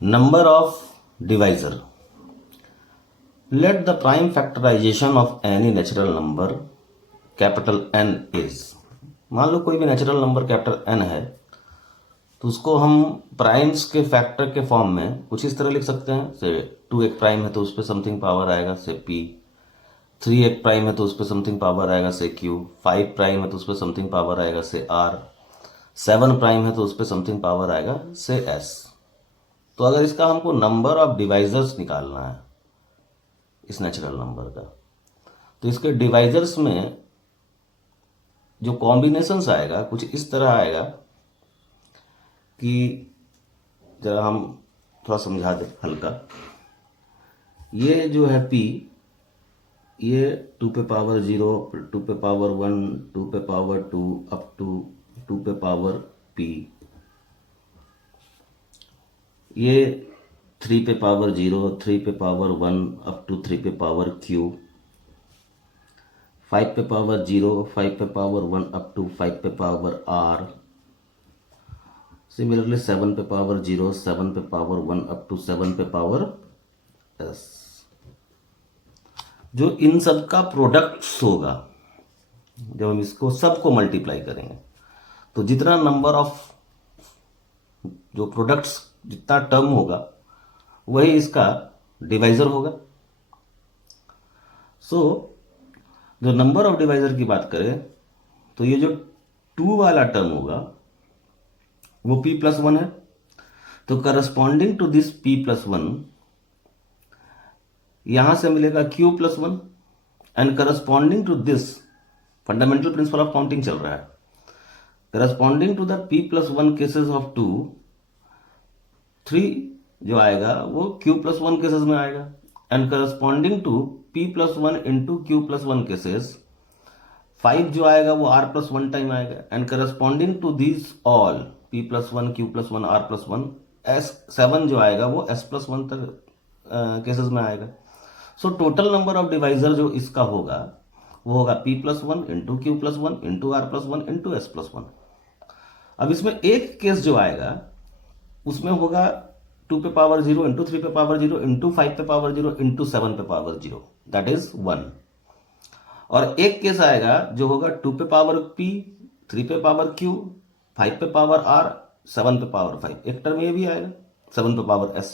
Number of divisor. Let the prime factorization of any natural number capital N is. मान लो कोई भी natural number capital N है तो उसको हम प्राइम्स के फैक्टर के फॉर्म में कुछ इस तरह लिख सकते हैं। से 2 एक प्राइम है तो उस पर समथिंग पावर आएगा से P, 3 एक प्राइम है तो उस पर समथिंग पावर आएगा से Q, 5 प्राइम है तो उस पर समथिंग पावर आएगा से R, 7 प्राइम है तो उस पर समथिंग पावर आएगा से S। तो अगर इसका हमको नंबर ऑफ डिवाइजर्स निकालना है इस नेचुरल नंबर का, तो इसके डिवाइजर्स में जो कॉम्बिनेशंस आएगा कुछ इस तरह आएगा कि जरा हम थोड़ा समझा दें हल्का। ये जो है P, ये 2 पे पावर 0, 2 पे पावर 1, 2 पे पावर 2 अप टू 2 पे पावर P। ये 3 पे पावर 0, 3 पे पावर 1 अप टू 3 पे पावर Q, 5 पे पावर 0, 5 पे पावर 1 अप टू 5 पे पावर R। सिमिलरली 7 पे पावर 0, 7 पे पावर 1 अप टू 7 पे पावर S। जो इन सब का प्रोडक्ट्स होगा, जब हम इसको सबको मल्टीप्लाई करेंगे तो जितना नंबर ऑफ जो प्रोडक्ट्स जितना टर्म होगा वही इसका डिवाइजर होगा। सो जो नंबर ऑफ डिवाइजर की बात करें तो ये जो 2 वाला टर्म होगा वो P+1 है, तो करस्पॉन्डिंग टू दिस P+1 यहां से मिलेगा Q+1 and corresponding to this fundamental principle of counting चल रहा है, corresponding to the P+1 cases of 2, 3 जो आएगा वो Q+1 केसेस में आएगा and corresponding to P+1 into Q+1 cases 5 जो आएगा वो R+1 टाइम आएगा and corresponding to this all P+1 Q+1 R+1 S7 जो आएगा वो S+1 तक केसेस में आएगा। So total number of divisor जो इसका होगा वो होगा P+1 into Q+1 into R+1 into S+1। अब इसमें एक केस जो आएगा उसमें होगा 2 पे पावर 0 इंटू 3 पे पावर 0 इंटू 5 पे पावर 0 इंटू 7 पे पावर 0, दैट इज 1। और एक केस आएगा जो होगा 2 पे पावर P, 3 पे पावर Q, 5 पे पावर R, 7 पे पावर 5, एक टर्म ये भी आएगा 7 पे पावर S।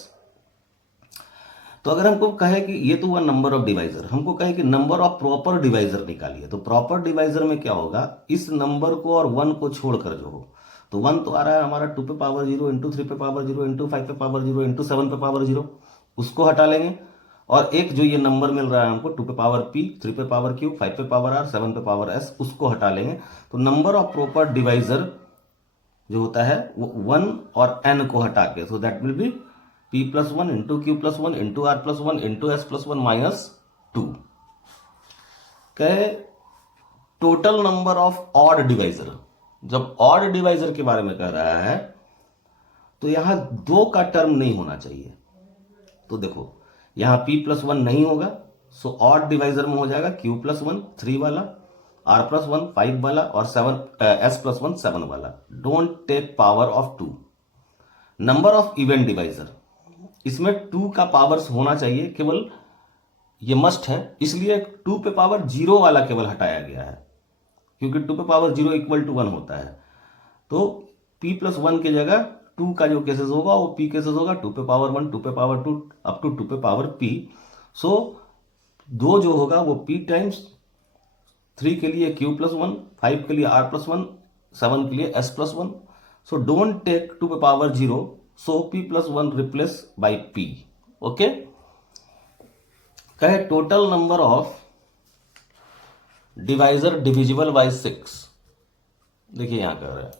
तो अगर हमको कहे कि ये तो हुआ नंबर ऑफ डिवाइजर, हमको कहे कि नंबर ऑफ प्रॉपर डिवाइजर निकालिए, तो प्रॉपर डिवाइजर में क्या होगा, इस नंबर को और 1 को छोड़कर जो हो, तो 1 तो आ रहा है हमारा 2 पे पावर 0 इंटू 3 पे पावर 0 इंटू 5 पे पावर 0 इंटू 7 पे पावर 0, उसको हटा लेंगे। और एक जो ये नंबर मिल रहा है हमको 2 पे पावर P, 3 पे पावर Q, 5 पे पावर R, 7 पे पावर S, उसको हटा लेंगे। तो नंबर ऑफ प्रॉपर डिवाइजर जो होता है वो 1 और N को हटा के, so that will be P+1 into Q+1 into R+1 into S+1 minus 2। कहे total number of odd divisor, जब ऑड डिवाइजर के बारे में कह रहा है तो यहां 2 का टर्म नहीं होना चाहिए। तो देखो यहां P+1 नहीं होगा, सो ऑड डिवाइजर में हो जाएगा Q+1 3 वाला, R+1 5 वाला और S+1 7 वाला। Don't take power of 2। Number of event divisor, इसमें 2 का पावर्स होना चाहिए केवल, ये मस्ट है, इसलिए 2 पे पावर 0 वाला केवल हटाया गया है क्योंकि 2 पे पावर 0 इक्वल टू 1 होता है। तो P+1 की जगह 2 का जो केसेस होगा वो P केसेस होगा, 2 पे पावर 1, 2 पे पावर 2 अप टू 2 पे पावर P। सो 2 जो होगा वो P टाइम्स 3 के लिए Q+1, 5 के लिए R+1, 7 के लिए S+1। सो डोंट टेक 2 पे power 0, so P+1 replace by P। Okay, कहे total number of divisor divisible by 6। देखिए यहां कह रहा है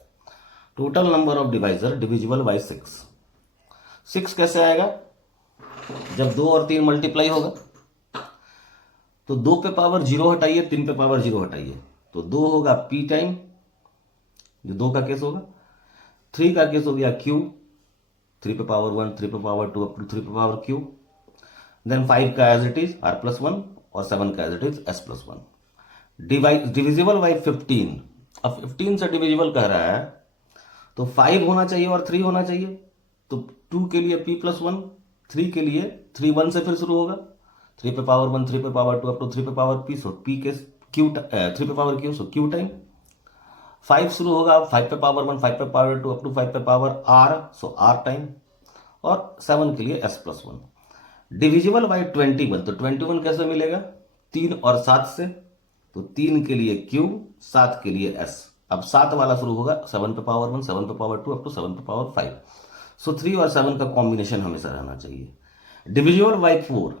total number of divisor divisible by 6। 6 कैसे आएगा, जब 2 और 3 मल्टीप्लाई होगा तो 2 पे पावर 0 हटाइए, 3 पे पावर 0 हटाइए, तो 2 होगा P टाइम जो 2 का केस होगा, 3 का केस हो गया Q, 3 पे पावर 1, 3 पे पावर 2 अप टू 3 पे पावर Q, देन 5 का एज इट इज R+1 और 7 का as it is S+1। Divisible by 15। अब 15 से डिविजिबल कह रहा है तो 5 होना चाहिए और 3 होना चाहिए। तो 2 के लिए p+1, 3 के लिए 3 1 से फिर शुरू होगा, 3 पे पावर 1, 3 पे पावर 2 अप टू 3 पे पावर p, सो p के q 3 पे पावर q, सो q टाइम 5 शुरू होगा, 5 पे पावर 1, 5 पे पावर 2 अप टू 5 पे पावर r, सो r टाइम, और 7 के लिए s+1। डिविजिबल बाई 21, तो 21 कैसे मिलेगा, 3 और 7 से, तो 3 के लिए q, 7 के लिए s। अब 7 वाला शुरू होगा 7 पे पावर 1, 7 पे पावर 2 अप टू 7 पे पावर 5, सो 3 और 7 का कॉम्बिनेशन हमेशा रहना चाहिए। डिविजिबल बाई 4,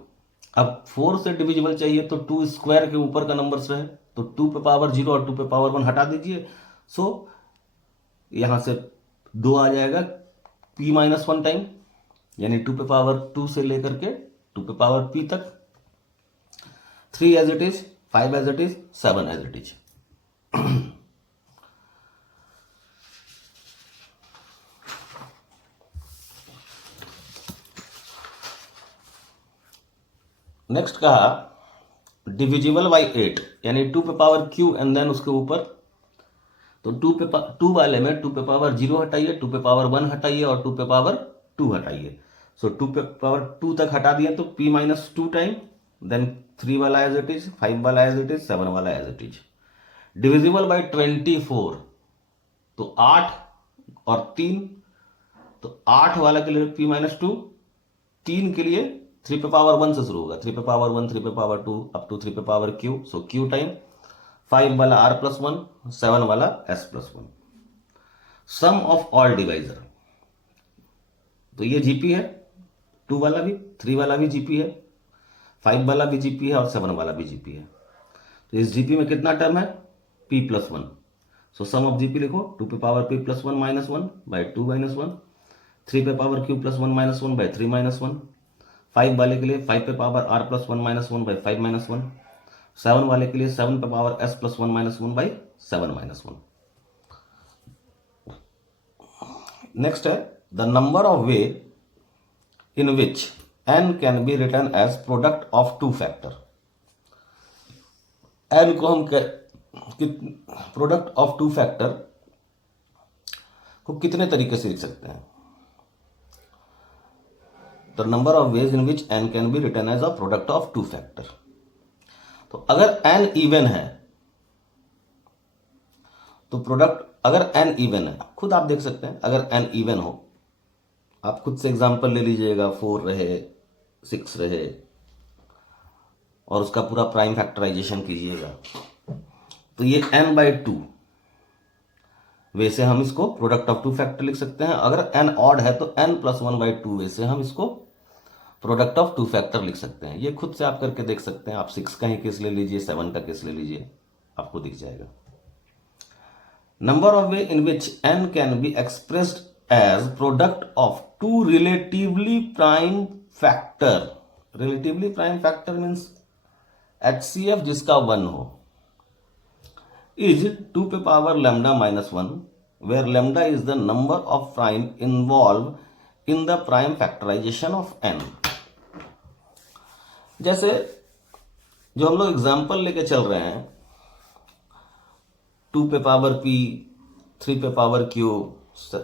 अब 4 से डिविजिबल चाहिए तो 2 स्क्वायर के ऊपर का नंबर्स रहे, तो 2 पे पावर 0 और 2 पे पावर 1 हटा दीजिए, सो यहां से 2 आ जाएगा p-1 टाइम, यानी 2 पे पावर 2 से लेकर के 2 पे पावर p तक, 3 as it is, 5 as it is, 7 as it is. Next कहा डिविजिबल बाई 8, यानी 2 पे पावर q एंड देन उसके ऊपर, तो 2 वाले में 2 पे पावर 0 हटाइए, 2 पे पावर 1 हटाइए और 2 पे पावर 2 हटाइए, सो 2 पे पावर 2 तक हटा दिया तो p-2 टाइम, देन 3 वाला एज इट इज, 5 वाला एज इट इज, 7 वाला as it is. Divisible by 24, तो 8 और 3, तो 8 वाला के लिए p-2, 3 के लिए 3 पे पावर 1 से शुरू होगा, 3 पे पावर 1, 3 पे पावर 2 अप टू 3 पे पावर q, सो q टाइम, 5 वाला r+1, 7 वाला s+1। Some of all divisor, तो ये जीपी है, 2 वाला भी, 3 वाला भी जीपी है, 5 वाला भी जीपी है और 7 वाला भी जीपी है। तो इस जीपी में कितना टर्म है, p+1, so some of GP लिखो, 2 पे पावर p+1 -1 बाई 2 -1, 3 पे पावर q+1 -1 बाई 3 -1, 5 वाले के लिए 5 पे पावर r+1 -1 बाई 5 -1, 7 वाले के लिए 7 पे पावर s+1 -1 बाई 7 -1। नेक्स्ट है the number of way in which n can be written as product of two factor. n को हम प्रोडक्ट ऑफ टू फैक्टर को कितने तरीके से लिख सकते हैं, the number of ways in which n can be written as a product of two factor. तो अगर n इवन है तो प्रोडक्ट, अगर n इवन है, खुद आप देख सकते हैं, अगर n इवन हो, आप खुद से एग्जांपल ले लीजिएगा, 4 रहे, 6 रहे और उसका पूरा प्राइम फैक्टराइजेशन कीजिएगा, तो ये n/2 वैसे हम इसको प्रोडक्ट ऑफ टू फैक्टर लिख सकते हैं। अगर n ऑड है तो n+1/2 वैसे हम इसको प्रोडक्ट ऑफ टू फैक्टर लिख सकते हैं। ये खुद से आप करके देख सकते हैं, आप 6 का ही केस ले लीजिए, 7 का केस ले लीजिए, आपको दिख जाएगा। Number of way in which n can be expressed as product of two relatively prime factor. Relatively prime factor means HCF जिसका 1 हो, is 2 पे पावर lambda -1, where lambda is the number of prime involved in the prime factorization of n। जैसे जो हम लोग example लेके चल रहे हैं, 2 पे पावर p, 3 पे पावर q,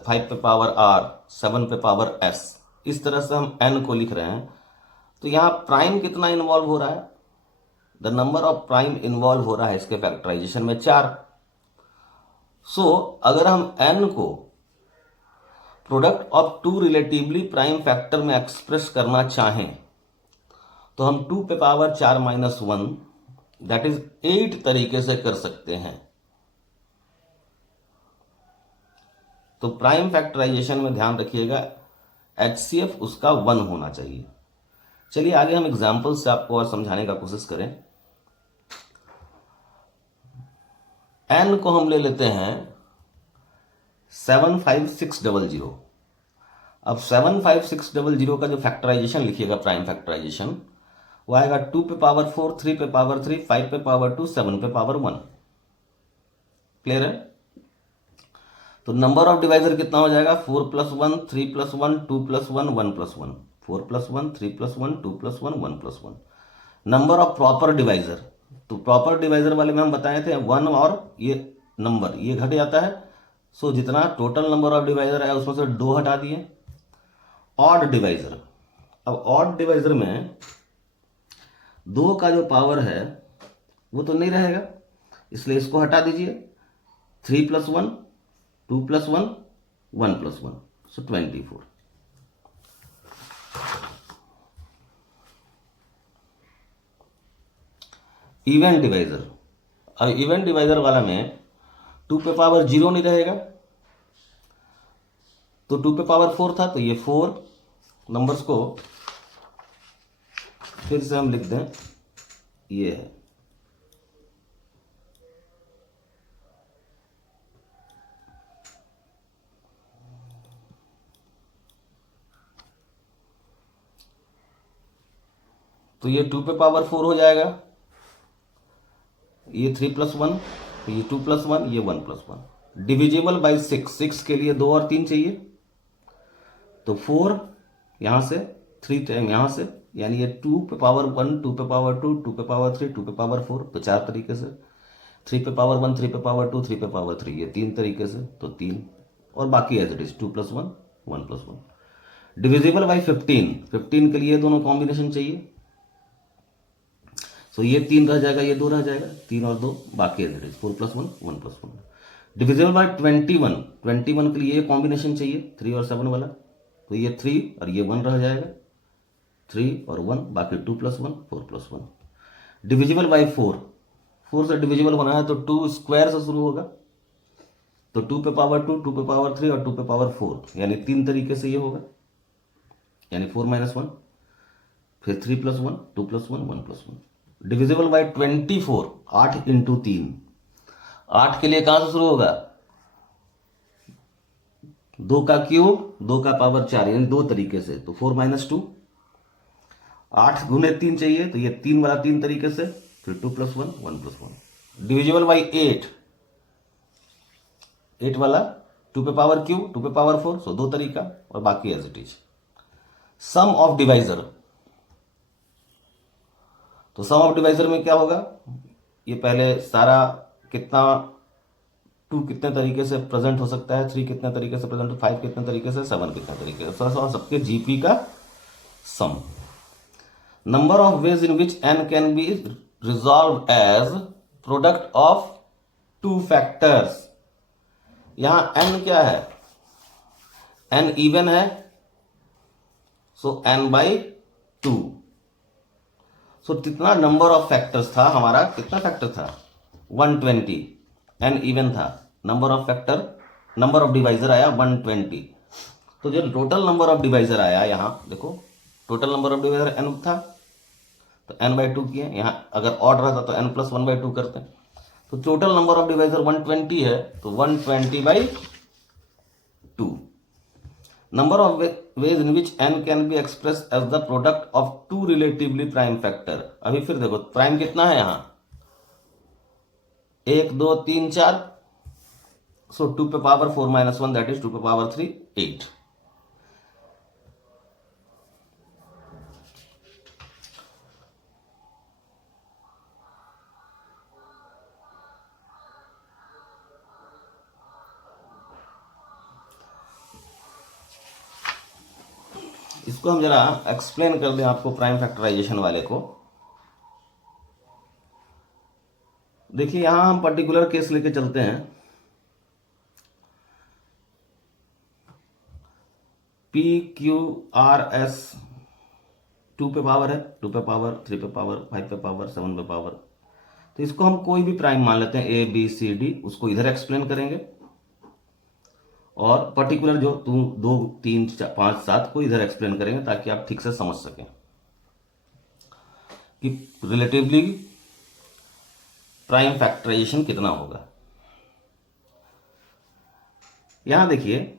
5 पे पावर r, 7 पे पावर s, इस तरह से हम n को लिख रहे हैं, तो यहां प्राइम कितना इन्वॉल्व हो रहा है, the number of prime involve हो रहा है इसके फैक्टराइजेशन में 4। सो अगर हम n को product of two relatively prime factor में एक्सप्रेस करना चाहें तो हम 2 पे पावर 4 -1 दैट इज 8 तरीके से कर सकते हैं। तो प्राइम फैक्टराइजेशन में ध्यान रखिएगा, HCF उसका 1 होना चाहिए। चलिए आगे हम एग्जाम्पल से आपको और समझाने का कोशिश करें। n को हम ले लेते हैं 75600। अब 75600 का जो फैक्टराइजेशन लिखिएगा, प्राइम फैक्टराइजेशन, वो आएगा 2 पे पावर 4, 3 पे पावर 3, 5 पे पावर 2, 7 पे पावर 1। क्लियर है? तो नंबर ऑफ डिवाइजर कितना हो जाएगा, 4 + 1, 3 + 1, 2 + 1, 1 + 1, 4 + 1, 3 + 1, 2 + 1, 1 + 1। नंबर ऑफ प्रॉपर डिवाइजर, तो प्रॉपर डिवाइजर वाले में हम बताए थे 1 और ये नंबर ये घट जाता है, सो जितना टोटल नंबर ऑफ डिवाइजर है उसमें से 2 हटा दिए। ऑड डिवाइजर, अब ऑड डिवाइजर में 2 का जो पावर है वो तो नहीं रहेगा, इसलिए इसको हटा दीजिए। 3 + 1 2 + 1 1 + 1 सो 24। इवन डिवाइजर, अब इवन डिवाइजर वाला में 2 पे पावर 0 नहीं रहेगा, तो 2 पे पावर 4 था, तो ये 4 नंबर्स को फिर से हम लिख दें, ये है। तो ये 2 पे पावर 4 हो जाएगा, ये 3 + 1, ये 2 + 1, ये 1 + 1। डिविजिबल बाई 6, 6 के लिए 2 और 3 चाहिए, तो 4 यहाँ से, 3 टाइम यहाँ से, यानी ये 2 पे पावर 1 2 पे पावर 2 2 पे पावर 3 2 पे पावर 4, तो 4 तरीके से। 3 पे पावर 1 3 पे पावर 2 3 पे पावर 3, ये 3 तरीके से, तो 3, और बाकी as it is 2 + 1 1 + 1। Divisible by 15, 15 के लिए दोनों कॉम्बिनेशन चाहिए, सो ये 3 रह जाएगा, ये 2 रह जाएगा, 3 और 2 बाकी as it is 4 + 1 1 + 1। Divisible by 21, 21 के लिए ये कॉम्बिनेशन चाहिए 3 और 7 वाला, तो ये 3 और ये 1 रह जाएगा, 3 और 1 बाकी 2 + 1 4 + 1। डिविजिबल बाई 4, 4 से डिविजिबल होना है तो 2 स्क्वायर से शुरू होगा, तो 2 पे पावर 2 2 पे पावर 3 और 2 पे पावर 4, यानी 3 तरीके से ये होगा, यानी 4 - 1, फिर 3 + 1 2 + 1 1 + 1। डिविजिबल बाई 24, 8 × 3, 8 के लिए कहां से शुरू होगा, 2 का क्यूब 2 का पावर 4, यानी 2 तरीके से, तो 4 - 2, 8 × 3 चाहिए, तो ये 3 वाला 3 तरीके से, फिर 2 + 1 1 + 1। डिविजिबल बाई 8, 8 वाला 2 पे पावर क्यूब 2 पे पावर 4, सो 2 तरीका, और बाकी as it is. Sum of divisor, तो सम ऑफ डिवाइजर में क्या होगा, ये पहले सारा कितना, 2 कितने तरीके से प्रेजेंट हो सकता है, 3 कितने तरीके से प्रेजेंट, 5 कितने तरीके से, 7 कितने तरीके से, सबके जीपी का sum. Number of ways in which n can be resolve as product of 2 factors. यहां n क्या है, n इवन है, सो n/2। सो कितना नंबर ऑफ फैक्टर्स था हमारा, कितना फैक्टर था 120, n इवन था, number of factor, number of divisor आया 120। तो जो टोटल नंबर ऑफ डिवाइजर आया, यहां देखो total number of divisor n था, तो n/2 किए, यहां अगर ऑड रहता तो n + 1/2 करते, तो टोटल नंबर ऑफ डिवाइजर 120 है, तो 120/2। Number of ways in which n can be express as the product of 2 relatively prime factor. अभी फिर देखो प्राइम कितना है यहां, 1 2 3 4, सो 2 पे पावर 4 - 1 दैट इज 2 पे पावर 3 8। इसको हम जरा एक्सप्लेन कर दें आपको, प्राइम फैक्टराइजेशन वाले को। देखिए यहां हम पर्टिकुलर केस लेके चलते हैं, PQRS 2 पे पावर है, 2 पे पावर 3 पे पावर 5 पे पावर 7 पे पावर, तो इसको हम कोई भी प्राइम मान लेते हैं ABCD, उसको इधर एक्सप्लेन करेंगे, और पर्टिकुलर जो 2 3 4 5 7 को इधर एक्सप्लेन करेंगे, ताकि आप ठीक से समझ सकें कि रिलेटिवली प्राइम फैक्टराइजेशन कितना होगा। यहां देखिए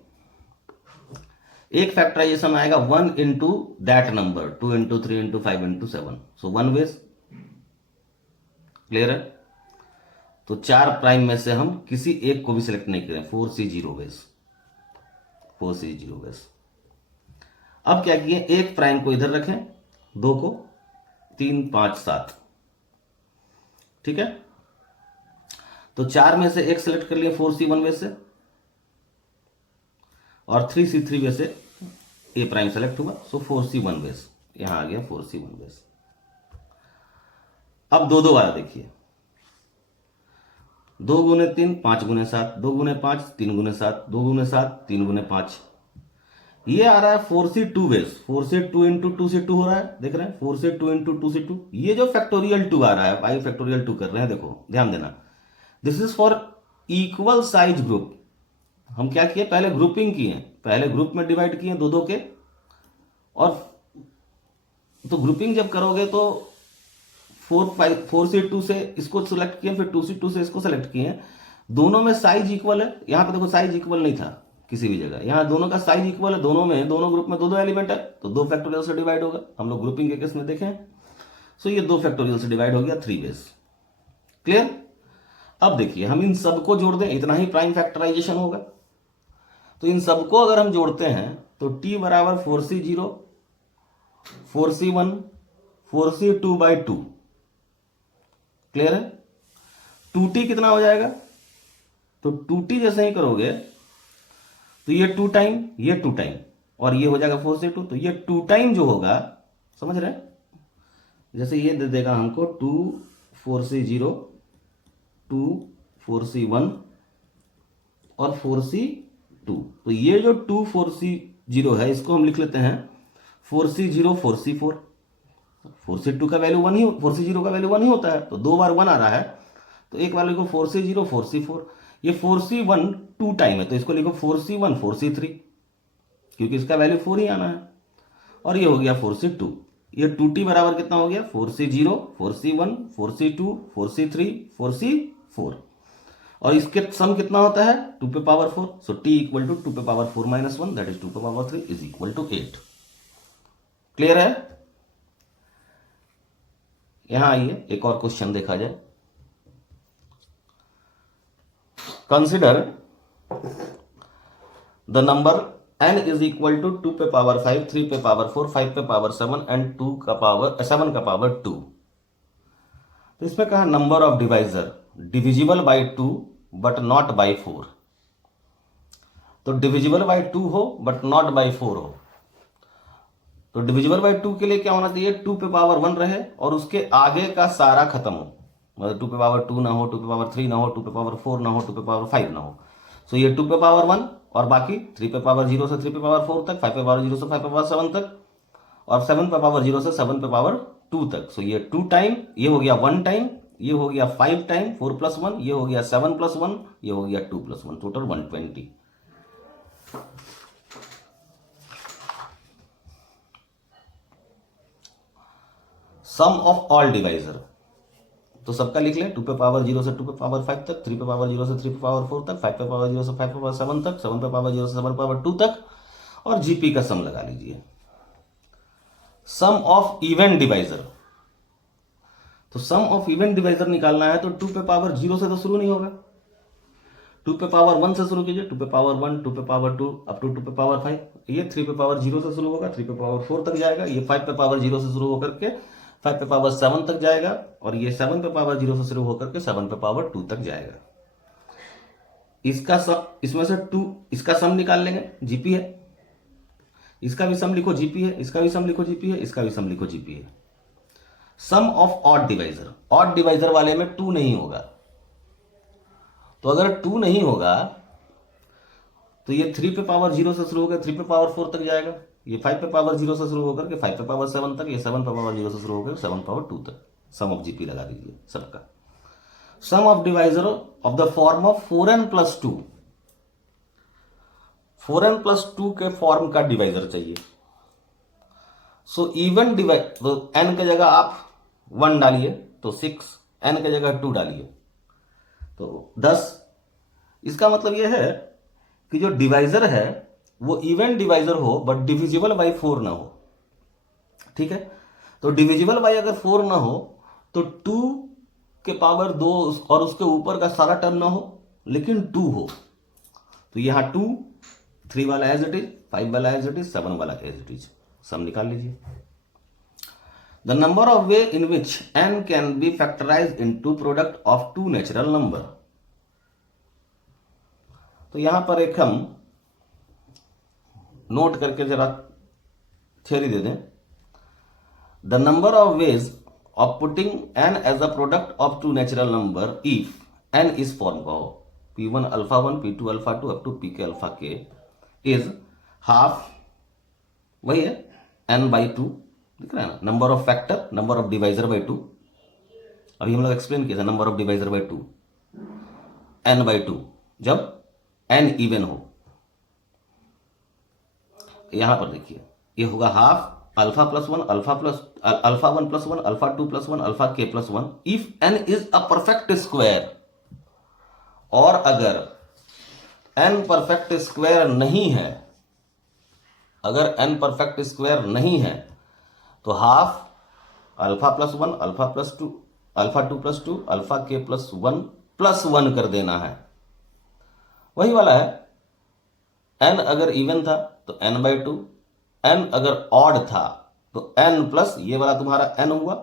एक फैक्टराइजेशन आएगा 1 × that number, 2 × 3 × 5 × 7, so 1 ways, clear है। तो 4 प्राइम में से हम किसी एक को भी सिलेक्ट नहीं करें, 4C0 वेज, 4C0 वेज। अब क्या किए, एक प्राइम को इधर रखें, 2 को 3 5 7, ठीक है। तो 4 में से एक सिलेक्ट कर लिए 4C1 वेज से, और 3C3 में से ए प्राइम सेलेक्ट हुआ, सो 4C1 बेस यहां आ गया 4C1 बेस। अब 2 वाला देखिए, 2 गुने 3 5 गुने 7, 2 गुने 5 3 गुने 7, 2 गुने 7 3 गुने 5, ये आ रहा है 4C2 base. 4C2 into 2C2 हो रहा है, देख रहे हैं 4C2 इंटू 2C2। ये जो फैक्टोरियल 2 आ रहा है, आई फैक्टोरियल 2 कर रहे हैं, देखो ध्यान देना, this is for equal size group. हम क्या किए, पहले ग्रुपिंग किए, पहले ग्रुप में डिवाइड किए 2 के, और तो ग्रुपिंग जब करोगे तो 4C2 से इसको सेलेक्ट किए, फिर 2C2 से इसको सेलेक्ट किए, दोनों में साइज इक्वल है। यहां पे देखो साइज इक्वल नहीं था किसी भी जगह, यहां दोनों का साइज इक्वल है, दोनों में, दोनों ग्रुप में 2 एलिमेंट है, तो 2 फैक्टोरियल से डिवाइड होगा। हम लोग ग्रुपिंग के केस में देखें, सो ये 2 फैक्टोरियल से डिवाइड हो गया 3 बेस। क्लियर? अब देखिए हम इन सबको जोड़ दें, इतना ही प्राइम फैक्टराइजेशन होगा। तो इन सबको अगर हम जोड़ते हैं तो t बराबर 4C0 4C1 4C2/2। क्लियर है? 2t कितना हो जाएगा, तो 2t जैसे ही करोगे तो ये 2 टाइम, ये 2 टाइम, और ये हो जाएगा 4C2, तो ये 2 टाइम जो होगा, समझ रहे हैं, जैसे ये दे देगा हमको 2 4C0 2 4C1 और 4C2। तो ये जो 2 4C0 है, इसको हम लिख लेते हैं 4C0 4C4। 4C2 का वैल्यू 1 ही, 4C0 का वैल्यू 1 ही होता है, तो 2 बार 1 आ रहा है, तो एक बार लिखो 4C0 4C4। ये 4C1 2 टाइम है, तो इसको लिखो 4C1 4C3, क्योंकि इसका वैल्यू 4 ही आना है। और ये हो गया 4C2। ये 2t बराबर कितना हो गया, 4C0 4C1 4C2 4C3 4C4, और इसके सम कितना होता है 2 पे power 4। So t equal to 2 पे पावर 4 माइनस 1, दैट इज 2 पे power 3 is equal to 8। Clear है? यहां आइए एक और क्वेश्चन देखा जाए। Consider the number n is equal to 2 पे पावर 5 3 पे पावर 4 5 पे पावर 7 एंड 7 का पावर 2। तो इसमें कहा number of divisor divisible by 2 but not by 4। तो डिविजिबल बाई 2 हो बट नॉट बाई 4 हो। तो डिविजिबल बाई 2 के लिए क्या होना चाहिए, 2 पे पावर 1 रहे और उसके आगे का सारा खत्म हो, मतलब 2 पे पावर 2 ना हो, 2 पे पावर 3 ना हो, 2 पे पावर 4 ना हो, 2 पे पावर 5 ना हो। सो ये 2 पे पावर 1 और बाकी 3 पे पावर 0 से 3 पे पावर 4 तक, 5 पे पावर 0 से 5 पे पावर 7 तक, और 7 पे पावर 0 से 7 पे पावर 2 तक। सो ये 2 टाइम, ये हो गया 1 टाइम, ये हो गया 5 टाइम 4 प्लस 1, ये हो गया 7 प्लस 1, ये हो गया 2 plus 1, total 120। Sum of all divisor, तो सबका लिख लें, 2 पे पावर 0 से 2 पे पावर 5 तक, 3 पे पावर 0 से 3 पे पावर 4 तक, 5 पे पावर 0 से 5 पे पावर 7 तक, 7 पे पावर 0 से 7 पे पावर 2 तक, और जीपी का सम लगा लीजिए। सम ऑफ इवन डिवाइजर, तो सम ऑफ इवन डिवाइजर निकालना है तो 2 पे पावर 0 से तो शुरू नहीं होगा, 2 पे पावर 1 से शुरू कीजिए, 2 पे पावर 1 2 पे पावर 2 अप टू 2 पे पावर 5। ये 3 पे पावर 0 से शुरू होगा, 3 पे पावर 4 तक जाएगा, ये 5 पे पावर 0 से शुरू होकर के 5 पे पावर 7 तक जाएगा, और ये 7 पे पावर 0 से शुरू होकर के 7 पे पावर 2 तक जाएगा। इसका सम, इसमें से 2, इसका सम निकाल लेंगे, जीपी है, इसका भी सम लिखो जीपी है, इसका भी सम लिखो जीपी है, इसका भी सम लिखो जीपी है। Sum of odd divisor, odd divisor वाले में 2 नहीं होगा, तो अगर 2 नहीं होगा तो ये 3 पे पावर 0 से शुरू होकर 3 पे पावर 4 तक जाएगा, ये 5 पे पावर 0 से शुरू होकर के 5 पे पावर 7 तक, ये 7 पे पावर 0 से शुरू होकर 7 पावर 2 तक। सम ऑफ जीपी लगा दीजिए सबका। Sum of divisor of the form of 4n plus 2, 4n plus 2 के फॉर्म का डिवाइजर चाहिए। सो इवन डिवाइड, तो n के जगह आप 1 डालिए तो 6, n के जगह 2 डालिए तो 10। इसका मतलब यह है कि जो डिवाइजर है वो इवन डिवाइजर हो बट डिविजिबल बाई 4 ना हो। ठीक है, तो डिविजिबल बाई अगर 4 ना हो तो 2 के पावर 2 और उसके ऊपर का सारा टर्म ना हो, लेकिन 2 हो, तो यहां 2, 3 वाला एज इट इज, 5 वाला एज इट इज, 7 वाला एज इट इज। सम निकाल लीजिए। The number of way in which n can be factorize into product of 2 natural number. तो यहां पर एक हम नोट करके जरा थियोरी दे दें। The number of ways of putting n as a product of two natural number if n इस फॉर्म का हो, P1 alpha 1 P2 alpha 2 up to Pk alpha k is half, वही है n बाई 2, दिख रहा है ना, number of factor, number of divisor by 2, अभी हम लोग एक्सप्लेन किया था, number of divisor by 2, n by 2 जब n इवन हो। यहां पर देखिए ये होगा half alpha plus 1 alpha 1 plus 1 alpha 2 plus 1 alpha k plus 1 if n is a perfect square. और अगर n परफेक्ट स्क्वायर नहीं है, अगर n परफेक्ट स्क्वायर नहीं है तो half alpha plus 1 alpha plus 2 alpha 2 plus 2 alpha k plus 1 plus 1 कर देना है। वही वाला है, n अगर इवन था तो n बाई 2, n अगर ऑड था तो n प्लस ये वाला तुम्हारा n हुआ